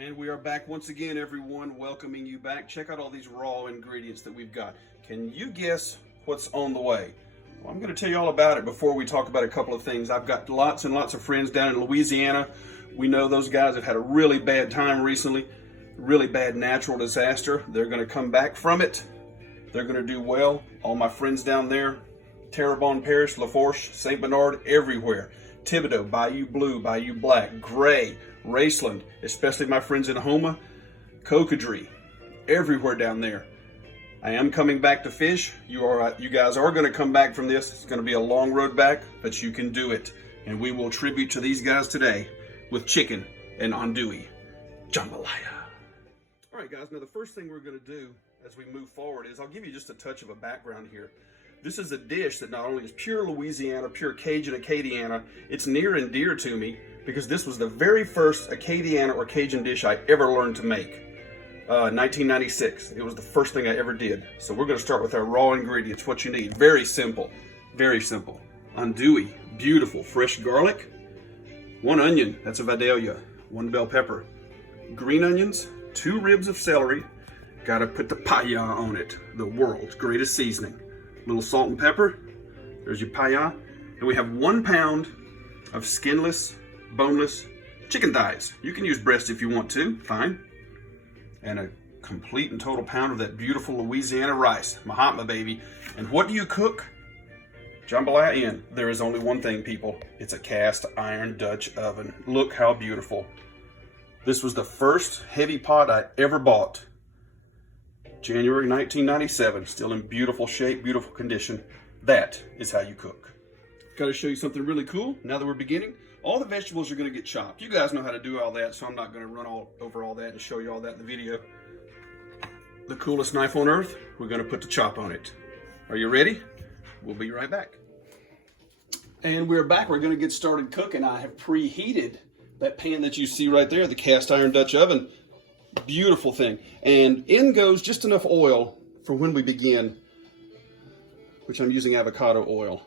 And we are back once again, everyone, welcoming you back. Check out all these raw ingredients that we've got. Can you guess what's on the way? Well, I'm going to tell you all about it before we talk about a couple of things. I've got lots and lots of friends down in Louisiana. We know those guys have had a really bad time recently, really bad natural disaster. They're going to come back from it. They're going to do well. All my friends down there, Terrebonne Parish, Lafourche, St. Bernard, everywhere. Thibodaux, Bayou Blue, Bayou Black, Gray, Raceland, especially my friends in Houma, Cocodrie, everywhere down there. I am coming back to fish. You guys are going to come back from this. It's going to be a long road back, but you can do it. And we will tribute to these guys today with chicken and andouille jambalaya. All right, guys, now the first thing we're going to do as we move forward is I'll give you just a touch of a background here. This is a dish that not only is pure Louisiana, pure Cajun Acadiana, it's near and dear to me because this was the very first Acadiana or Cajun dish I ever learned to make. 1996, it was the first thing I ever did. So we're gonna start with our raw ingredients, what you need. Very simple, very simple. Andouille, beautiful, fresh garlic, 1 onion, that's a Vidalia, 1 bell pepper, green onions, 2 ribs of celery, gotta put the PI-YAHHHH on it, the world's greatest seasoning. Little salt and pepper, there's your PI-YAHHHH. And we have 1 pound of skinless, boneless chicken thighs. You can use breast if you want to, fine. And a complete and total pound of that beautiful Louisiana rice, Mahatma baby. And what do you cook jambalaya in? There is only one thing, people. It's a cast iron Dutch oven. Look how beautiful. This was the first heavy pot I ever bought. January 1997, still in beautiful shape, beautiful condition. That is how you cook. Got to show you something really cool. Now that we're beginning, all the vegetables are going to get chopped. You guys know how to do all that, so I'm not going to run over all that and show you all that in the video. The coolest knife on earth, we're going to put the chop on it. Are you ready? We'll be right back. And we're back. We're going to get started cooking. I have preheated that pan that you see right there, the cast iron Dutch oven. Beautiful thing. And in goes just enough oil for when we begin, which I'm using avocado oil.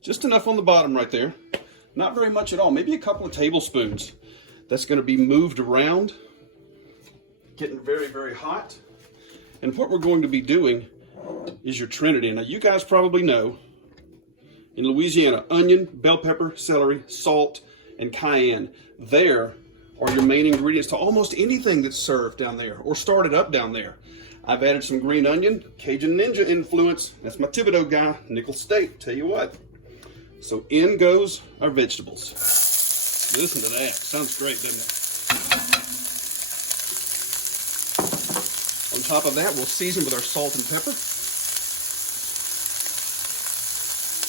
Just enough on the bottom right there. Not very much at all, maybe a couple of tablespoons. That's going to be moved around, getting very, very hot. And what we're going to be doing is your Trinity. Now you guys probably know, in Louisiana, onion, bell pepper, celery, salt, and cayenne. There are your main ingredients to almost anything that's served down there or started up down there. I've added some green onion, Cajun Ninja influence. That's my Thibodaux guy, nickel steak, tell you what. So in goes our vegetables. Listen to that, sounds great, doesn't it? On top of that, we'll season with our salt and pepper.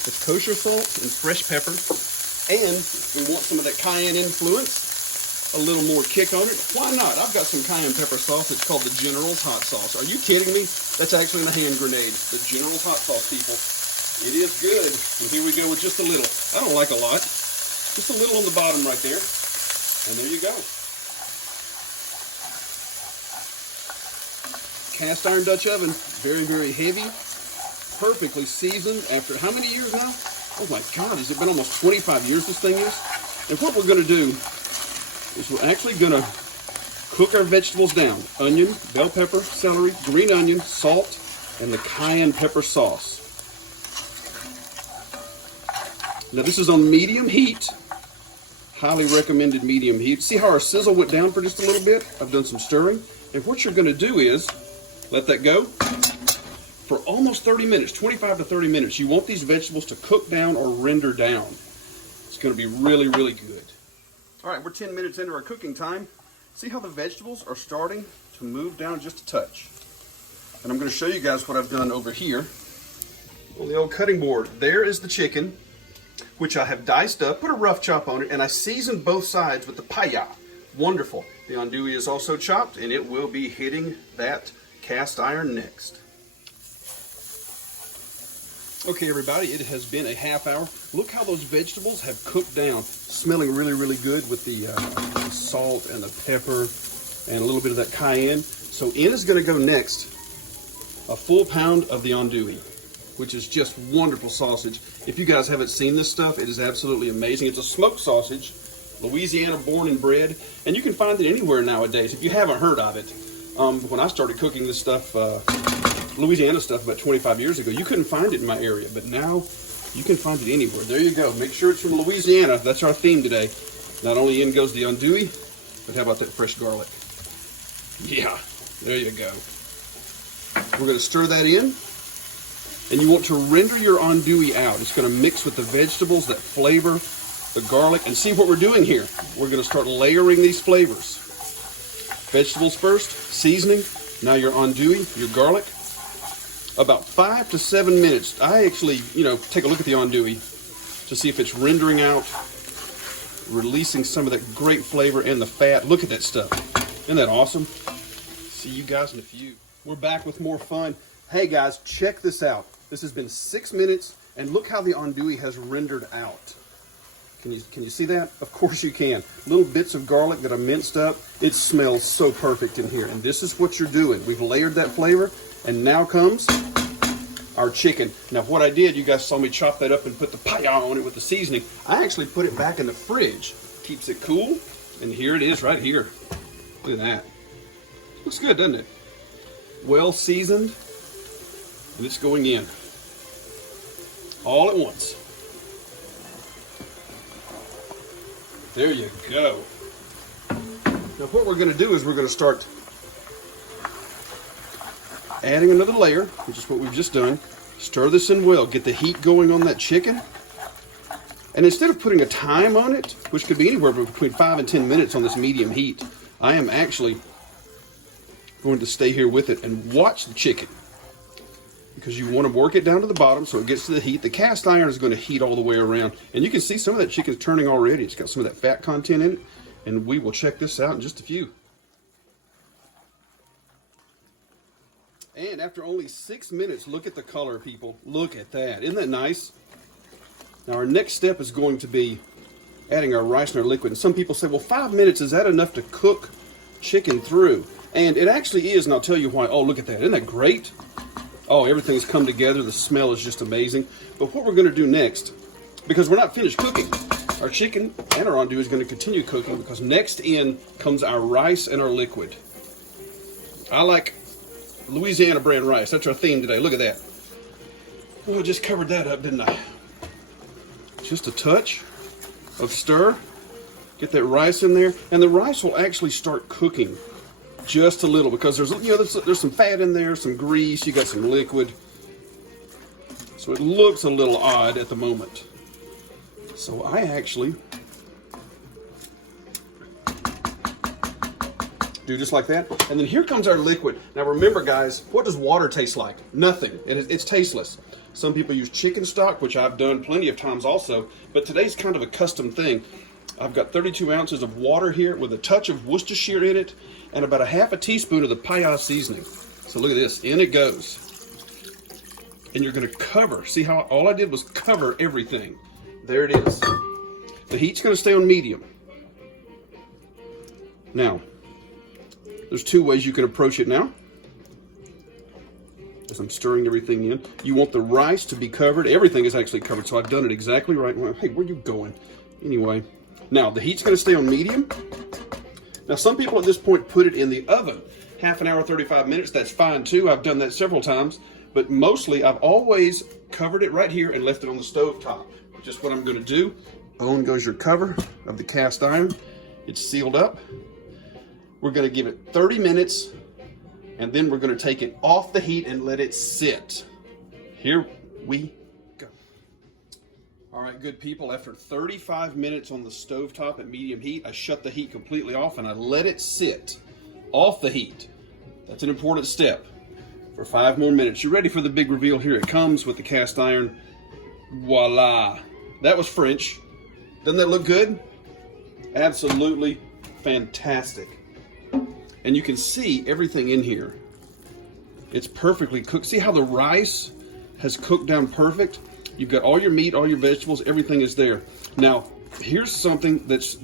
It's kosher salt and fresh pepper. And we want some of that cayenne influence. A little more kick on it. Why not? I've got some cayenne pepper sauce. It's called the General's Hot Sauce. Are you kidding me? That's actually in a hand grenade. The General's Hot Sauce, people. It is good. And here we go with just a little. I don't like a lot. Just a little on the bottom right there. And there you go. Cast iron Dutch oven. Very, very heavy. Perfectly seasoned after how many years now? Oh my God, has it been almost 25 years this thing is? And what we're going to do is we're actually going to cook our vegetables down. Onion, bell pepper, celery, green onion, salt, and the cayenne pepper sauce. Now this is on medium heat. Highly recommended medium heat. See how our sizzle went down for just a little bit? I've done some stirring. And what you're going to do is let that go for almost 30 minutes, 25 to 30 minutes. You want these vegetables to cook down or render down. It's going to be really, really good. All right, we're 10 minutes into our cooking time. See how the vegetables are starting to move down just a touch. And I'm going to show you guys what I've done over here on the old cutting board. There is the chicken, which I have diced up, put a rough chop on it, and I seasoned both sides with the PI-YAHHHH. Wonderful. The andouille is also chopped, and it will be hitting that cast iron next. Okay, everybody, it has been a half hour. Look how those vegetables have cooked down. Smelling really, really good with the salt and the pepper and a little bit of that cayenne. So in is going to go next a full pound of the andouille, which is just wonderful sausage. If you guys haven't seen this stuff, it is absolutely amazing. It's a smoked sausage, Louisiana born and bred, and you can find it anywhere nowadays if you haven't heard of it. When I started cooking this stuff, Louisiana stuff about 25 years ago, you couldn't find it in my area, but now you can find it anywhere. There you go. Make sure it's from Louisiana. That's our theme today. Not only in goes the andouille, but how about that fresh garlic? Yeah, there you go. We're going to stir that in, and you want to render your andouille out. It's going to mix with the vegetables, that flavor, the garlic, and see what we're doing here. We're going to start layering these flavors. Vegetables first, seasoning, now your andouille, your garlic. About 5 to 7 minutes. I actually, take a look at the andouille to see if it's rendering out, releasing some of that great flavor and the fat. Look at that stuff. Isn't that awesome? See you guys in a few. We're back with more fun. Hey guys, check this out. This has been 6 minutes, and look how the andouille has rendered out. Can you see that? Of course you can. Little bits of garlic that I minced up. It smells so perfect in here. And this is what you're doing. We've layered that flavor, and now comes our chicken. Now what I did, you guys saw me chop that up and put the PI-YAHHHH on it with the seasoning. I actually put it back in the fridge. Keeps it cool, and here it is right here. Look at that. Looks good, doesn't it? Well seasoned, and it's going in. All at once. There you go. Now what we're going to do is we're going to start adding another layer, which is what we've just done. Stir this in well. Get the heat going on that chicken. And instead of putting a time on it, which could be anywhere between 5 and 10 minutes on this medium heat, I am actually going to stay here with it and watch the chicken. Because you want to work it down to the bottom so it gets to the heat. The cast iron is going to heat all the way around. And you can see some of that chicken's turning already. It's got some of that fat content in it. And we will check this out in just a few. And after only 6 minutes, look at the color, people. Look at that. Isn't that nice? Now our next step is going to be adding our rice and our liquid. And some people say, well, 5 minutes, is that enough to cook chicken through? And it actually is, and I'll tell you why. Oh, look at that. Isn't that great? Oh, everything's come together. The smell is just amazing. But what we're going to do next, because we're not finished cooking, our chicken and our andouille is going to continue cooking, because next in comes our rice and our liquid. I like Louisiana brand rice. That's our theme today. Look at that. Oh, I just covered that up, didn't I? Just a touch of stir. Get that rice in there. And the rice will actually start cooking just a little, because there's some fat in there, some grease, you got some liquid. So it looks a little odd at the moment. So I actually do just like that. And then here comes our liquid. Now remember guys, what does water taste like? Nothing. It's tasteless. Some people use chicken stock, which I've done plenty of times also, but today's kind of a custom thing. I've got 32 ounces of water here with a touch of Worcestershire in it and about a half a teaspoon of the PI-YAHHHH seasoning. So look at this, in it goes. And you're gonna cover, see how all I did was cover everything. There it is. The heat's gonna stay on medium. Now, there's 2 ways you can approach it now. As I'm stirring everything in. You want the rice to be covered. Everything is actually covered, so I've done it exactly right. Hey, where are you going? Anyway, now the heat's gonna stay on medium. Now some people at this point put it in the oven. Half an hour, 35 minutes, that's fine too. I've done that several times, but mostly I've always covered it right here and left it on the stove top. Just what I'm gonna do. Boom goes your cover of the cast iron. It's sealed up. We're gonna give it 30 minutes, and then we're gonna take it off the heat and let it sit. Here we go. All right, good people, after 35 minutes on the stovetop at medium heat, I shut the heat completely off and I let it sit off the heat. That's an important step. For 5 more minutes. You ready for the big reveal? Here it comes with the cast iron. Voila. That was French. Doesn't that look good? Absolutely fantastic. And you can see everything in here. It's perfectly cooked. See how the rice has cooked down perfect? You've got all your meat, all your vegetables, everything is there. Now, here's something that's,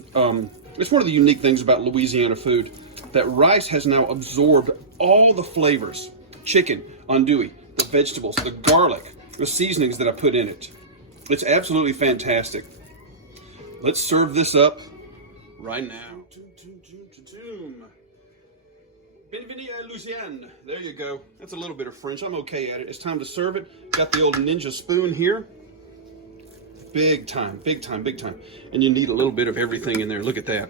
it's one of the unique things about Louisiana food. That rice has now absorbed all the flavors. Chicken, andouille, the vegetables, the garlic, the seasonings that I put in it. It's absolutely fantastic. Let's serve this up right now. Bienvenue à Louisiana. There you go. That's a little bit of French. I'm okay at it. It's time to serve it. Got the old ninja spoon here. Big time, big time, big time. And you need a little bit of everything in there. Look at that.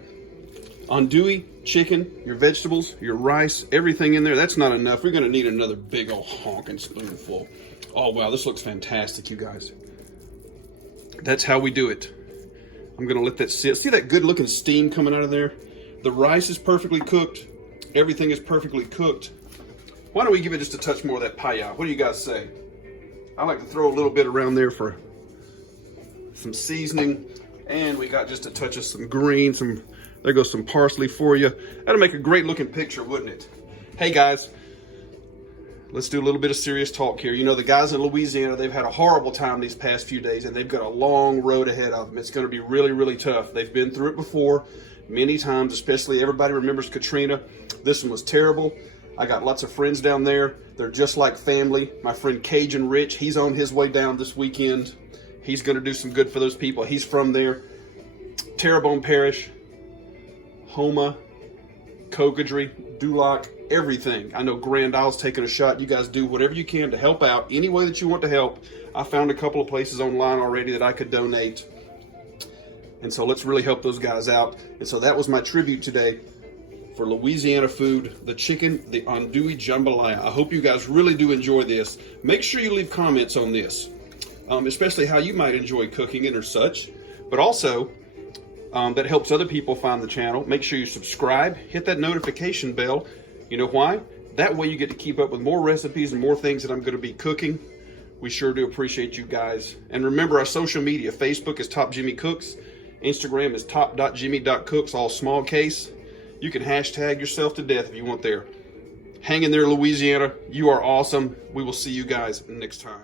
Andouille, chicken, your vegetables, your rice, everything in there. That's not enough. We're going to need another big old honking spoonful. Oh, wow. This looks fantastic, you guys. That's how we do it. I'm going to let that sit. See that good looking steam coming out of there? The rice is perfectly cooked. Everything is perfectly cooked. Why don't we give it just a touch more of that PI-YAHHHH? What do you guys say? I like to throw a little bit around there for some seasoning. And we got just a touch of some green, there goes some parsley for you. That'll make a great looking picture, wouldn't it? Hey guys, let's do a little bit of serious talk here. You know, the guys in Louisiana, they've had a horrible time these past few days, and they've got a long road ahead of them. It's going to be really, really tough. They've been through it before many times, especially everybody remembers Katrina. This one was terrible. I got lots of friends down there. They're just like family. My friend Cajun Rich, he's on his way down this weekend. He's going to do some good for those people. He's from there. Terrebonne Parish, Homa, Cocodrie, Duloc, everything. I know Grand Isle's taking a shot. You guys do whatever you can to help out any way that you want to help. I found a couple of places online already that I could donate. And so let's really help those guys out. And so that was my tribute today for Louisiana food, the chicken, the Andouille jambalaya. I hope you guys really do enjoy this. Make sure you leave comments on this, especially how you might enjoy cooking it or such. But also, that helps other people find the channel. Make sure you subscribe, hit that notification bell. You know why? That way you get to keep up with more recipes and more things that I'm going to be cooking. We sure do appreciate you guys. And remember our social media. Facebook is Top Jimmy Cooks. Instagram is top.jimmy.cooks, all small case. You can hashtag yourself to death if you want there. Hang in there, Louisiana. You are awesome. We will see you guys next time.